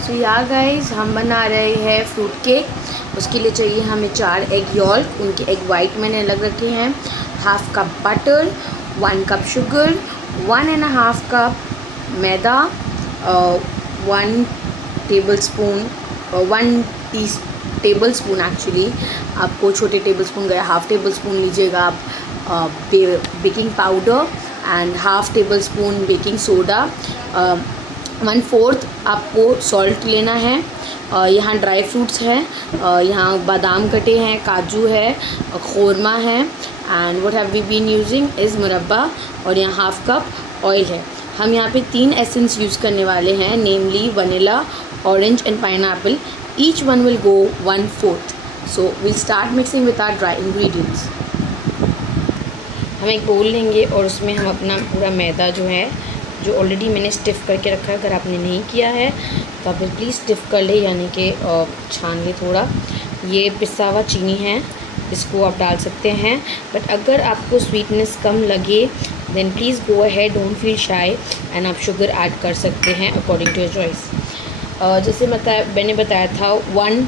सो या गाइस हम बना रहे हैं फ्रूट केक। उसके लिए चाहिए हमें 4 एग यॉल्क, उनके एग वाइट मैंने अलग रखे हैं, half cup butter, 1 cup sugar, 1.5 cup मैदा, 1 टेबलस्पून 1 टेबल स्पून एक्चुअली, आपको छोटे टेबल स्पून गए हाफ टेबल स्पून लीजिएगा आप baking powder and half tablespoon baking soda, 1/4 आपको सॉल्ट लेना है। यहाँ ड्राई फ्रूट्स हैं, यहाँ बादाम कटे हैं, काजू है, खोरमा है and what have we been using is murabba, और यहाँ हाफ कप ऑयल है। हम यहाँ पे 3 एसेंस यूज़ करने वाले हैं, namely vanilla, orange and pineapple. Each one will go 1/4। So we'll start mixing with our dry ingredients. हम एक बोल लेंगे और उसमें हम अपना पूरा मैदा जो है, जो ऑलरेडी मैंने स्टिफ़ करके रखा है, अगर आपने नहीं किया है तो आप प्लीज़ स्टिफ़ कर ले, यानी कि छान ले थोड़ा। ये पिसा हुआ चीनी है, इसको आप डाल सकते हैं, बट अगर आपको स्वीटनेस कम लगे then please go ahead, don't feel shy, and आप शुगर ऐड कर सकते हैं अकॉर्डिंग टू योर चॉइस। जैसे मैंने बताया था 1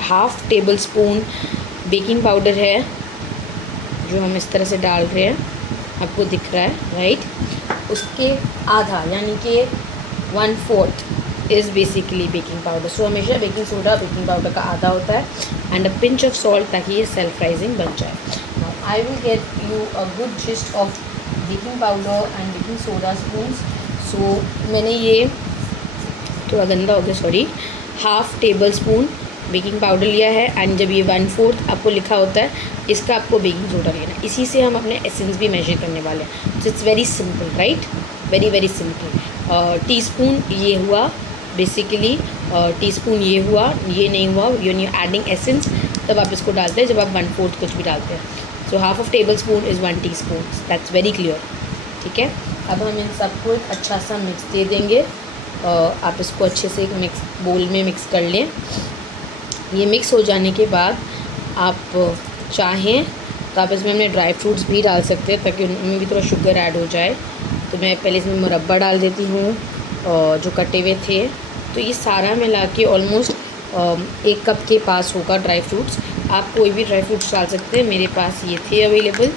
half tablespoon baking powder है, जो हम इस तरह से डाल रहे हैं, आपको दिख रहा है राइट। उसके आधा यानी कि 1/4 is basically baking powder. So हमेशा बेकिंग सोडा बेकिंग पाउडर का आधा होता है, and a pinch of salt, ताकि ये सेल्फ राइजिंग बन जाए। Now I will get you a good gist of baking powder and baking soda spoons. So मैंने ये थोड़ा गंदा हो गया, sorry, half tablespoon baking powder लिया है, एंड जब ये 1/4 आपको लिखा होता है, इसका आपको बेकिंग सोडा लेना है। इसी से हम अपने एसेंस भी मेजर करने वाले हैं। So it's very simple right, very very simple. Teaspoon ये हुआ बेसिकली, टीस्पून ये हुआ, ये नहीं हुआ, यू नी एडिंग एसेंस तब आप इसको डालते हैं जब आप 1/4 कुछ भी डालते हैं। So half of table spoon is 1 teaspoon, that's very clear. ठीक है, अब हम इन सबको एक अच्छा सा मिक्स दे देंगे। आप इसको अच्छे से एक मिक्स बोल में मिक्स कर लें। ये मिक्स हो जाने के बाद आप चाहें तो आप इसमें अपने ड्राई फ्रूट्स भी डाल सकते हैं, ताकि उनमें भी थोड़ा शुगर ऐड हो जाए। तो मैं पहले इसमें मुरब्बा डाल देती हूँ जो कटे हुए थे। तो ये सारा मिला के ऑलमोस्ट 1 कप के पास होगा ड्राई फ्रूट्स। आप कोई भी ड्राई फ्रूट्स डाल सकते हैं, मेरे पास ये थे available,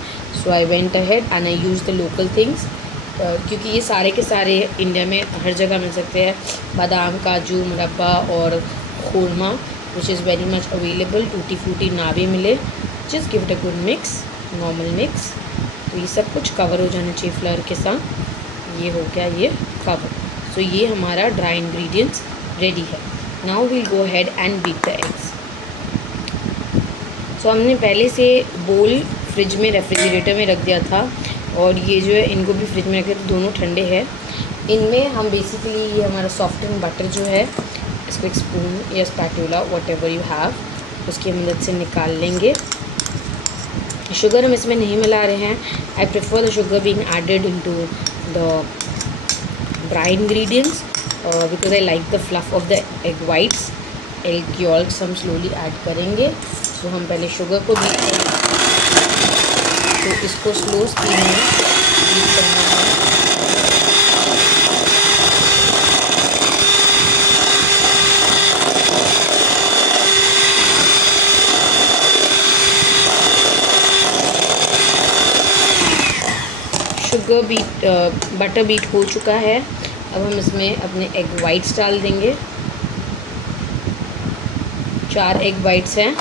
so I went ahead and I use the local things, क्योंकि ये सारे के सारे इंडिया में हर जगह मिल सकते हैं। बादाम, काजू, मुरब्बा और खोरमा which is very much available। Tutti frutti ना भी मिले, just give it a good mix, normal mix। तो ये सब कुछ कवर हो जाना चाहिए फ्लर के साथ। ये हो गया ये कवर। सो ये हमारा ड्राई इंग्रेडिएंट्स रेडी है। Now we'll go ahead and beat the eggs. So हमने पहले से बोल फ्रिज में रेफ्रिजरेटर में रख दिया था, और ये जो है इनको भी फ्रिज में रख दिया, तो दोनों ठंडे हैं। इनमें हम बेसिकली ये हमारा सॉफ्टन बटर जो है, इसको एक स्पून या spatula what ever you have, उसकी मदद से निकाल लेंगे। शुगर हम इसमें नहीं मिला रहे हैं। I prefer the sugar being added into the dry ingredients because I like the fluff of the egg whites. Egg yolks हम स्लोली ऐड करेंगे। सो हम पहले शुगर को बीट करेंगे, तो इसको स्लो स्पीड में बीट करना है। बटर बीट हो चुका है। अब हम इसमें अपने एग वाइट्स डाल देंगे। 4 एग वाइट्स हैं।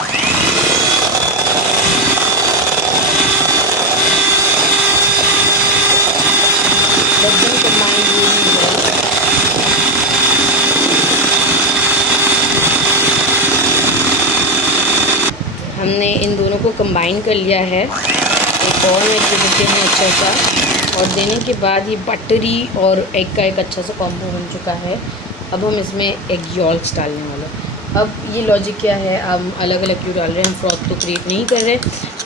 हमने इन दोनों को कंबाइन कर लिया है। एक और मिक्स देते हैं अच्छा सा, और देने के बाद ये बटरी और एग का एक अच्छा सा कॉम्बो बन चुका है। अब हम इसमें एग यॉल्क्स डालने वाले हैं। अब ये लॉजिक क्या है, हम अलग अलग क्यों डाल रहे हैं, हम फ्रॉथ तो क्रिएट नहीं कर रहे,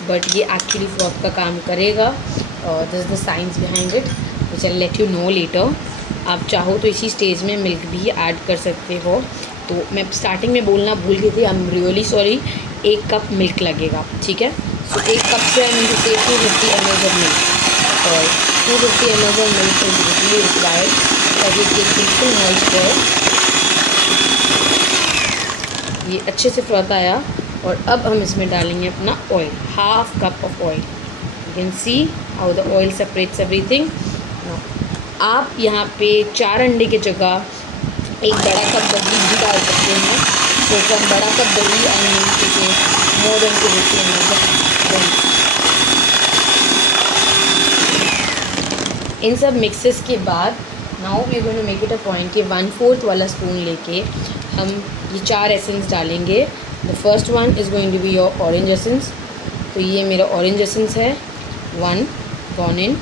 बट ये एक्चुअली फ्रॉथ का काम करेगा। This is the science behind it, which I let you know later. आप चाहो तो इसी स्टेज में मिल्क भी ऐड कर सकते हो। तो मैं स्टार्टिंग में बोलना भूल गई थी, I am really sorry. 1 cup milk लगेगा, ठीक है। सो 1 कप से I mean to take 250 ml of milk, और 250 ml of milk is really required ताकि केक बिल्कुल मॉइस्ट रहे। ये अच्छे से फ्रॉथ आया और अब हम इसमें डालेंगे अपना oil, half cup of oil. You can see how the oil separates everything. आप यहाँ पे 4 अंडे की जगह एक बड़ा कप दही भी डाल सकते हैं। तो फ्रॉम बड़ा कप दही I mean more than 250 ml। इन सब मिक्सेस के बाद now we are going to make it a point कि 1/4 वाला स्पून लेके हम ये 4 एसेंस डालेंगे। The first one is going to be your orange essence. तो ये मेरा ऑरेंज एसेंस है, 1 gone in.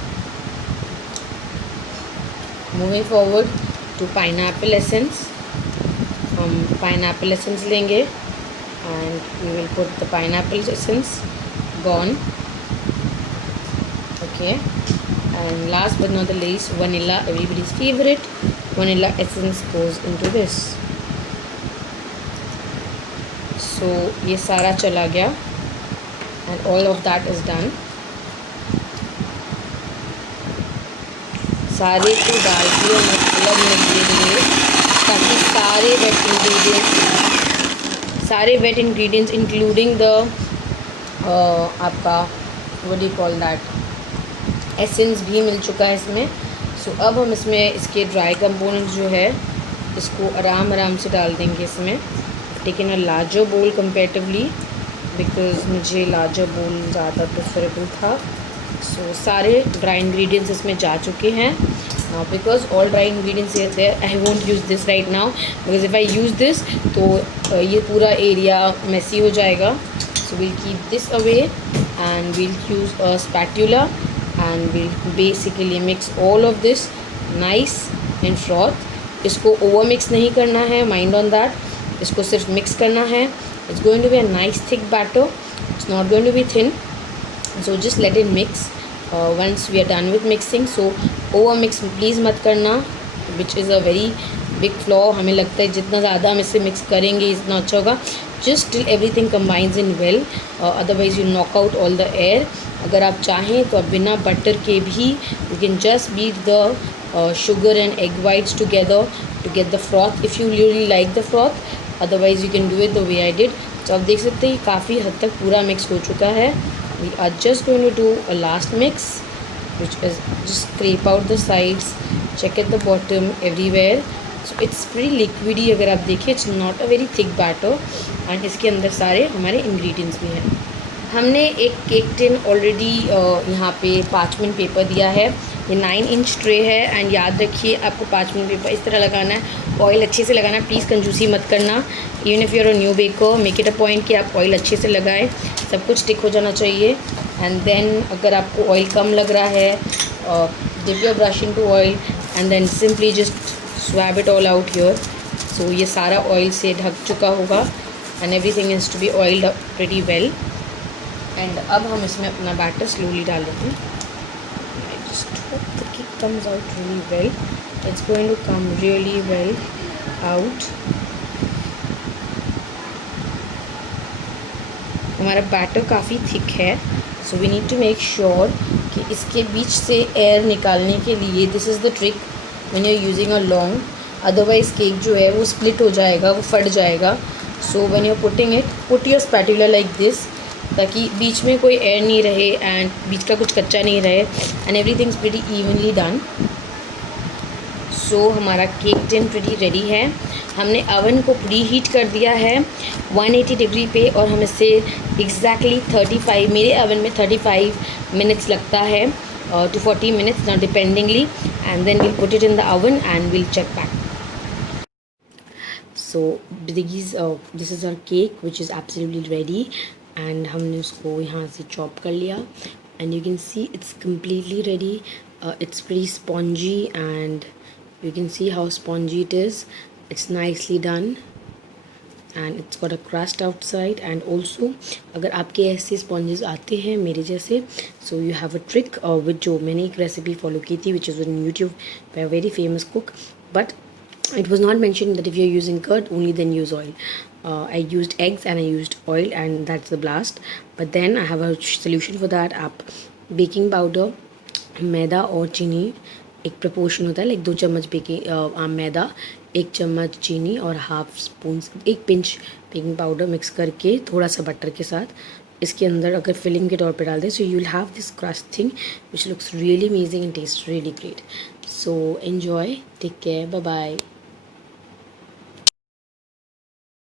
Moving forward to pineapple essence, हम पाइनएप्पल एसेंस लेंगे and we will put the pineapple essence, gone. Okay, and last but not the least vanilla, everybody's favorite vanilla essence goes into this. So ये सारा चला गया and all of that is done। सारे को डाल के अलग मिक्स दे देंगे ताकि सारे वेट इंग्रेडिएंट्स इंक्लूडिंग द आपका what do you call that essence भी मिल चुका है इसमें। सो अब हम इसमें इसके ड्राई कंपोनेंट्स जो है इसको आराम से डाल देंगे इसमें। टेकन अ लार्जर बोल कंपेरेटिवली बिकॉज मुझे लार्जर बोल ज़्यादा प्रेफरेबल था। सो सारे ड्राई इंग्रेडिएंट्स इसमें जा चुके हैं। Now because all dry ingredients are there, I won't use this right now because if I use this तो ये पूरा एरिया मेसी हो जाएगा। So we'll keep this away and we'll use a spatula and we'll basically mix all of this nice and froth। इसको over mix नहीं करना है, mind on that, इसको सिर्फ मिक्स करना है। It's going to be a nice thick batter, it's not going to be thin. So just let it mix once we are done with mixing. So over mix please मत करना, which is a very big flaw. हमें लगता है जितना ज़्यादा हम इसे mix करेंगे इतना अच्छा होगा। Just till everything combines in well, otherwise you knock out all the air. अगर आप चाहें तो आप बिना बटर के भी you can just beat the sugar and egg whites together to get the froth if you really like the froth, otherwise you can do it the way I did. तो आप देख सकते हैं काफ़ी हद तक पूरा मिक्स हो चुका है। We are just going to do a last mix which is just scrape out the sides, check at the bottom everywhere। so it's pretty liquidy, अगर आप देखें it's not a very thick batter and इसके अंदर सारे हमारे ingredients भी हैं। हमने एक केक टिन ऑलरेडी यहाँ पे पार्चमेंट पेपर दिया है। ये 9 इंच ट्रे है एंड याद रखिए आपको पार्चमेंट पेपर इस तरह लगाना है, ऑयल अच्छे से लगाना है, प्लीज़ कंजूसी मत करना। Even if you are a new baker make it a point कि आप ऑयल अच्छे से लगाएं, सब कुछ स्टिक हो जाना चाहिए। एंड देन अगर आपको ऑयल कम लग रहा है dip your brush into oil and then simply just swab it all out here. So ये सारा ऑयल से ढक चुका होगा and everything is to be oiled up pretty well. And अब हम इसमें अपना बैटर स्लोली डाल देते हैं। I just hope the cake comes out really well, it's going to come really well out. हमारा बैटर काफ़ी थिक है, so we need to make sure कि इसके बीच से एयर निकालने के लिए this is the trick when you are using a long, otherwise cake जो है वो स्प्लिट हो जाएगा, वो फट जाएगा। So when you are putting it put your spatula like this ताकि बीच में कोई एयर नहीं रहे एंड बीच का कुछ कच्चा नहीं रहे and everything is pretty evenly done. So हमारा केक टिन प्रीटी रेडी है। हमने अवन को प्री हीट कर दिया है 180 डिग्री पे और हम इसे एग्जैक्टली 35, मेरे अवन में 35 मिनट्स लगता है to 40 minutes now dependingly, and then we'll put it in the oven and we'll check back। So this is our cake which is absolutely ready and हमने उसको यहाँ से chop कर लिया and you can see it's completely ready। It's pretty spongy and you can see how spongy it is। It's nicely done and it's got a crust outside। and also अगर आपके ऐसे sponges आते हैं मेरे जैसे, so you have a trick with जो मैंने एक recipe follow की थी which is on YouTube by a very famous cook, but it was not mentioned that if you're using curd only then use oil। I used eggs and I used oil and that's the blast। but then I have a solution for that। आप baking powder मैदा और चीनी एक proportion होता है, like 2 चम्मच baking मैदा, 1 चम्मच चीनी और half spoon 1 pinch baking powder mix करके थोड़ा सा बटर के साथ इसके अंदर अगर फिलिंग के तौर पे डाल दें, so you will have this crust thing which looks really amazing and taste really great. So enjoy, take care, bye bye.